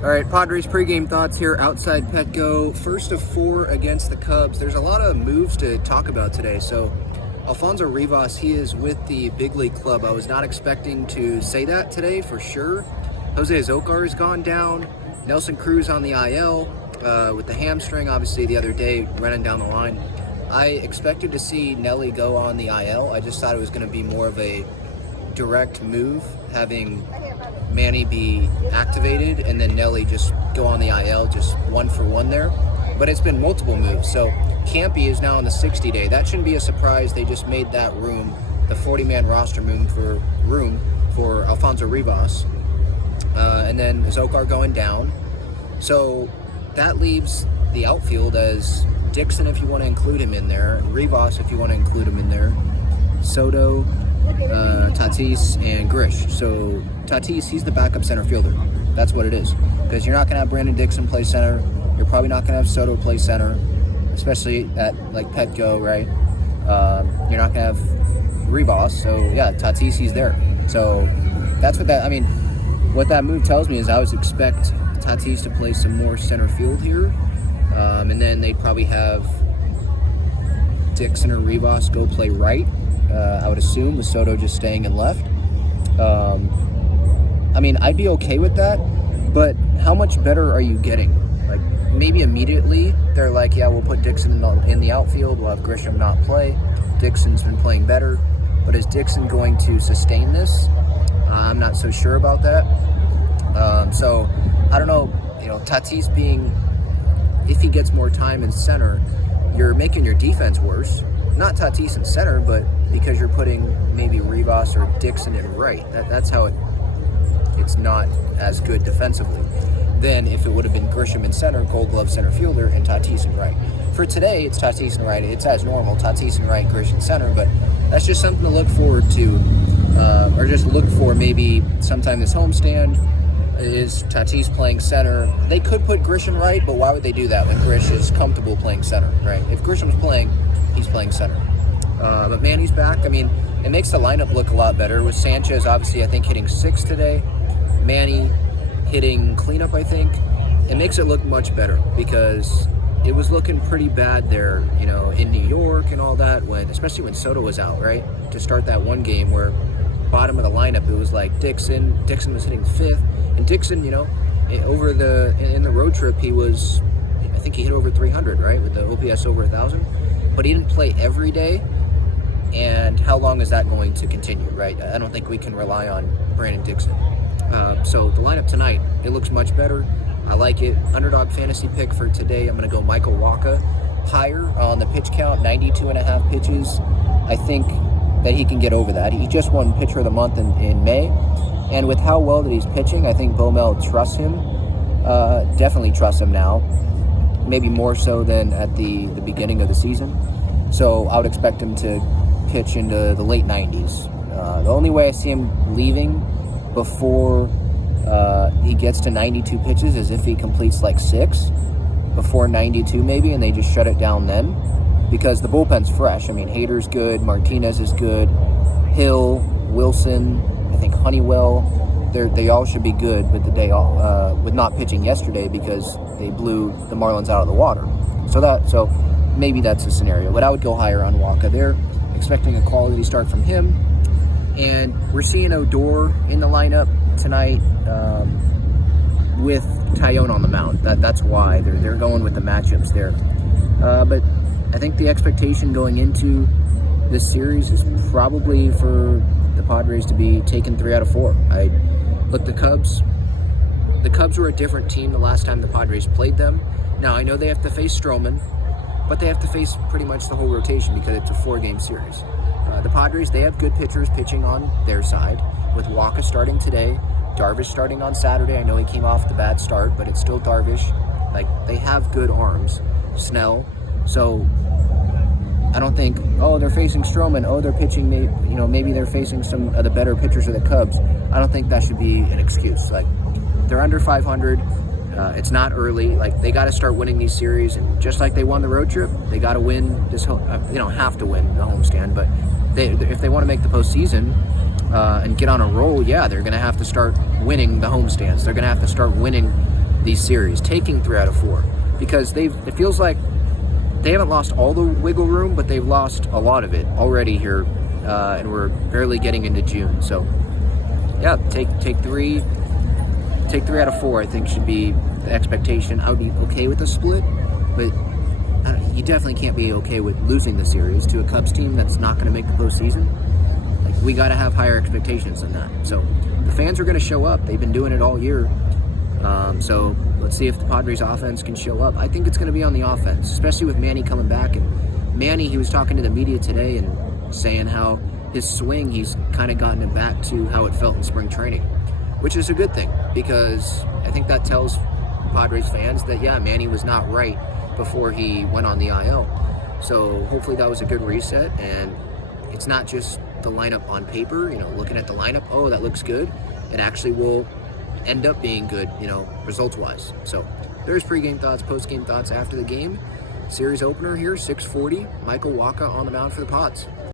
All right, Padres pregame thoughts here outside Petco. First of 4 against the Cubs. There's a lot of moves to talk about today. So, Alfonso Rivas, he is with the big league club. I was not expecting to say that today for sure. Jose Azocar has gone down. Nelson Cruz on the IL with the hamstring, obviously, the other day, running down the line. I expected to see Nelly go on the IL. I just thought it was going to be more of a direct move, having Manny be activated and then Nelly just go on the IL, just 1-for-1 there. But it's been multiple moves. So Campy is now on the 60-day. That shouldn't be a surprise. They just made that room, the 40-man roster room for Alfonso Rivas. And then Azocar going down. So that leaves the outfield as Dixon, if you want to include him in there, Rivas, if you want to include him in there, Soto, Tatis, and Grish. So Tatis, he's the backup center fielder. That's what it is. Because you're not going to have Brandon Dixon play center. You're probably not going to have Soto play center, especially at like Petco, right? You're not going to have Rivas. So yeah, Tatis, he's there. So that's what what that move tells me is I would expect Tatis to play some more center field here. And then they'd probably have Dixon or Rivas go play right. I would assume, with Soto just staying in left. I'd be okay with that, but how much better are you getting? Like, maybe immediately they're like, yeah, we'll put Dixon in the outfield, we'll have Grisham not play. Dixon's been playing better, but is Dixon going to sustain this? I'm not so sure about that. So, I don't know, Tatis being, if he gets more time in center, you're making your defense worse. Not Tatis in center, but because you're putting maybe Rivas or Dixon in right. That's how it's not as good defensively than if it would have been Grisham in center, Gold Glove center fielder, and Tatis in right. For today, it's Tatis in right. It's as normal, Tatis in right, Grish in center, but that's just something to look forward to, or just look for maybe sometime this homestand. Is Tatis playing center? They could put Grish in right, but why would they do that when Grish is comfortable playing center, right? If Grisham's playing, he's playing center. But Manny's back. It makes the lineup look a lot better with Sanchez, obviously, I think, hitting 6 today. Manny hitting cleanup, I think. It makes it look much better because it was looking pretty bad there, in New York and all that, especially when Soto was out, right? To start that one game where bottom of the lineup, it was like Dixon was hitting 5th. And Dixon, in the road trip, I think he hit over 300, right? With the OPS over 1,000. But he didn't play every day. And how long is that going to continue, right? I don't think we can rely on Brandon Dixon. So the lineup tonight, it looks much better. I like it. Underdog Fantasy pick for today, I'm going to go Michael Wacha higher on the pitch count, 92.5 pitches. I think that he can get over that. He just won Pitcher of the Month in May. And with how well that he's pitching, I think Bomel trusts him. Definitely trusts him now. Maybe more so than at the beginning of the season. So I would expect him to pitch into the late 90s. The only way I see him leaving before he gets to 92 pitches is if he completes like 6 before 92 maybe, and they just shut it down then. Because the bullpen's fresh. Hader's good, Martinez is good, Hill, Wilson, I think Honeywell, they all should be good with the day off, with not pitching yesterday because they blew the Marlins out of the water. So maybe that's a scenario. But I would go higher on Wacha there, expecting a quality start from him. And we're seeing Odor in the lineup tonight with Tyone on the mound. That's why they're going with the matchups there. But I think the expectation going into this series is probably for the Padres to be taking 3 out of 4. The Cubs were a different team the last time the Padres played them. Now, I know they have to face Stroman, but they have to face pretty much the whole rotation because it's a 4-game series. The Padres, they have good pitchers pitching on their side, with Wacha starting today, Darvish starting on Saturday. I know he came off the bad start, but it's still Darvish. They have good arms. Snell. So I don't think, they're facing Stroman, they're pitching, maybe they're facing some of the better pitchers of the Cubs. I don't think that should be an excuse. They're under 500. It's not early. They got to start winning these series, and just like they won the road trip, they got to win this have to win the homestand, but if they want to make the postseason and get on a roll, they're going to have to start winning the homestands. They're going to have to start winning these series, taking 3 out of 4, because it feels like they haven't lost all the wiggle room, but they've lost a lot of it already here, and we're barely getting into June. So, yeah, take 3 out of 4. I think should be the expectation. I would be okay with a split, but you definitely can't be okay with losing the series to a Cubs team that's not going to make the postseason. Like, we got to have higher expectations than that. So the fans are going to show up. They've been doing it all year. So let's see if the Padres offense can show up. I think it's going to be on the offense, especially with Manny coming back. And Manny, he was talking to the media today and saying how his swing, he's kind of gotten it back to how it felt in spring training, which is a good thing, because I think that tells Padres fans that, yeah, Manny was not right before he went on the IL. So hopefully that was a good reset, and it's not just the lineup on paper, looking at the lineup, oh, that looks good. It actually will end up being good, results-wise. So there's pregame thoughts, postgame thoughts after the game. Series opener here, 6:40. Wacha on the mound for the Pods.